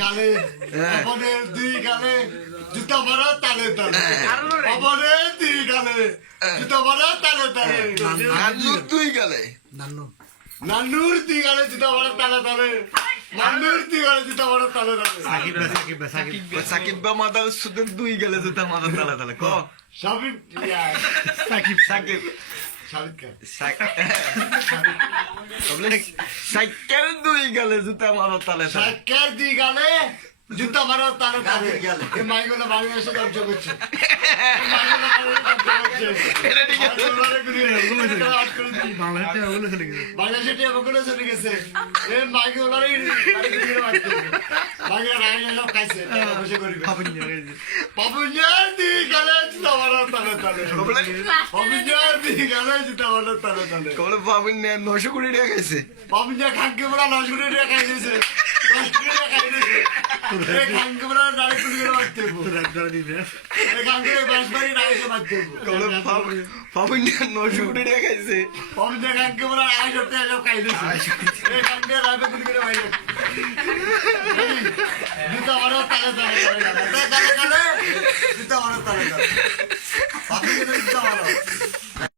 গালে অপনের দুই গালে জুতা মারা তালে তালে অপনের দুই গালে জুতা মারা তালে তালে নান্নুর দুই গালে নান্নুর দুই গালে জুতা মারা তালে তালে নান্নুর দুই গালে জুতা মারা তালে তালে সাকিব বা মাদা সুদের দুই গালে জুতা মাদা তালে তালে ক সাবিব সাকিব সাইকেল দুই গালে জুতা মাদা তালে তালে সাইকেল দুই গালে জুতা মারা তালে তালে এই মাইগুলো বাংলাদেশে ব্যবসা করছে বাংলাদেশে টিয়া চলে গেছে এই মাইগুলো পাপুঞ্জার দুই গালে জুতা মারা তালে তালে পাপুঞ্জার দুই গালে জুতা মারা তালে তালে কবলে বাবুন 900 কোটি টাকা খাইছে পাপুঞ্জা খাঙ্কে বড়া 9 কোটি টাকা খাই দিয়েছে 10 কোটি টাকা খাই দিয়েছে এই খাঙ্কে বড়া ডাইরেক্ট কোটি টাকা মারতে হবে এই খাঙ্কে বাসবাড়ি ডাইরেক্ট মারতে হবে কবলে বাবুন 900 কোটি টাকা খাইছে পাপুঞ্জা খাঙ্কে বড়া 250 টাকা সব খাই দিয়েছে এই খাঙ্কে রাবে কোটি টাকা মাইরে জুতা মারা তালে তালে তালে তালে জুতা মারা তালে তালে পাপুঞ্জা জুতা মারা